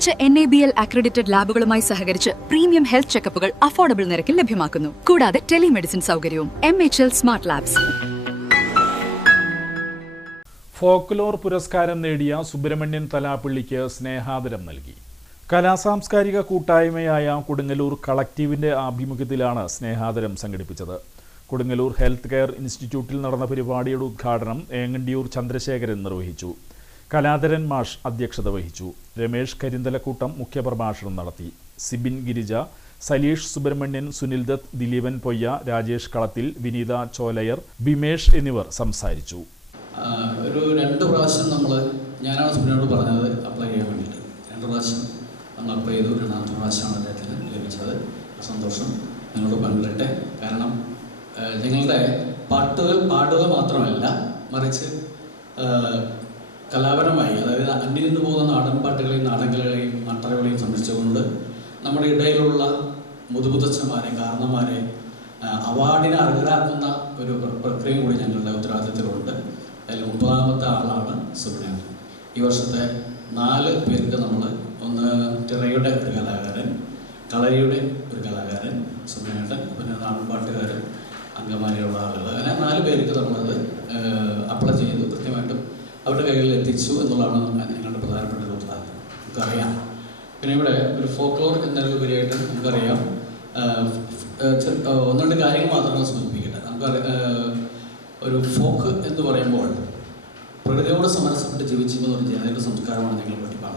മികച്ച N A B L accredited ലാബുകളുമായി സഹകരിച്ച് premium health ചെക്കപ്പുകൾ affordable നിരക്കിൽ ലഭ്യമാക്കുന്നു. കൂടാതെ ടെലിമെഡിസിൻ സൗകര്യവും M H L smart labs folklore പുരസ്കാരം നേടിയ സുബ്രഹ്മണ്യൻ തലാപ്പിള്ളിക്ക് സ്നേഹാദരം നൽകി. കലാസാംസ്കാരിക കൂട്ടായ്മയായ കൊടുങ്ങല്ലൂർ കളക്റ്റീവിന്റെ ആഭിമുഖ്യത്തിലാണ് സ്നേഹാദരം സംഘടിപ്പിച്ചത്. കൊടുങ്ങല്ലൂർ ഹെൽത്ത് കെയർ ഇൻസ്റ്റിറ്റ്യൂട്ടിൽ നടന്ന പരിപാടിയുടെ ഉദ്ഘാടനം ഏങ്ങണ്ടിയൂർ ചന്ദ്രശേഖരൻ നിർവഹിച്ചു. കലാധരൻ മാഷ് അധ്യക്ഷത വഹിച്ചു. രമേഷ് കരിന്തലക്കൂട്ടം മുഖ്യപ്രഭാഷണം നടത്തി. സിബിൻ ഗിരിജ സലീഷ് സുബ്രഹ്മണ്യൻ സുനിൽ ദത്ത് ദിലീപൻ പൊയ്യ രാജേഷ് കളത്തിൽ വിനീത ചോലയർ ബിമേഷ് എന്നിവർ സംസാരിച്ചു. ഒരു രണ്ട് പ്രാവശ്യം നമ്മൾ ഞാനാണ് സുബിനോട് പറഞ്ഞത് അപ്ലൈ ചെയ്യാൻ വേണ്ടിയിട്ട്. രണ്ട് പ്രാവശ്യം നമ്മൾ അപ്ലൈ ചെയ്തു. രണ്ടാമത്തെ പ്രാവശ്യമാണ് അദ്ദേഹത്തിന് ലഭിച്ചത്. സന്തോഷം നിങ്ങളോട് പങ്കിടട്ടെ. കാരണം നിങ്ങളുടെ പാട്ടുകൾ പാടുക മാത്രമല്ല മറിച്ച് കലാപരമായി അതായത് അന്യം നിന്ന് പോകുന്ന നാടൻ പാട്ടുകളെയും നാടകങ്ങളെയും നാട്ടറകളെയും സംരക്ഷിച്ചുകൊണ്ട് നമ്മുടെ ഇടയിലുള്ള മുതുമുതച്ഛന്മാരെ കാരണന്മാരെ അവാർഡിനെ അർഹരാക്കുന്ന ഒരു പ്ര- പ്രക്രിയ കൂടി ഞങ്ങളുടെ ഉത്തരവാദിത്തത്തിലുണ്ട്. അതിൽ മുപ്പതാമത്തെ ആളാണ് സുബ്രഹ്മണ്യം. ഈ വർഷത്തെ നാല് പേർക്ക് നമ്മൾ ഒന്ന് തിറയുടെ ഒരു കലാകാരൻ കളരിയുടെ ഒരു കലാകാരൻ സുബ്രഹ്മണ്യൻ പിന്നെ നാടൻപാട്ടുകാരൻ അങ്കമാലിയുള്ള ആളുകൾ. അങ്ങനെ നാല് പേർക്ക് നമ്മളത് അവരുടെ കൈകളിൽ എത്തിച്ചു എന്നുള്ളതാണ് ഞങ്ങളുടെ പ്രധാനപ്പെട്ട ഒരു ഉദാഹരണം നമുക്കറിയാം. പിന്നെ ഇവിടെ ഒരു ഫോക്ലോർ എന്നൊരു ഉപരിയായിട്ട് നമുക്കറിയാം ഒന്ന് രണ്ട് കാര്യങ്ങൾ മാത്രമേ സൂചിപ്പിക്കട്ടെ. നമുക്കറിയാം ഒരു ഫോക്ക് എന്ന് പറയുമ്പോൾ പ്രകൃതിയോട് സമരസപ്പെട്ട് ജീവിച്ചു പോകുന്ന ഒരു ജനതയുടെ സംസ്കാരമാണ് നിങ്ങൾ പഠിക്കുന്നത്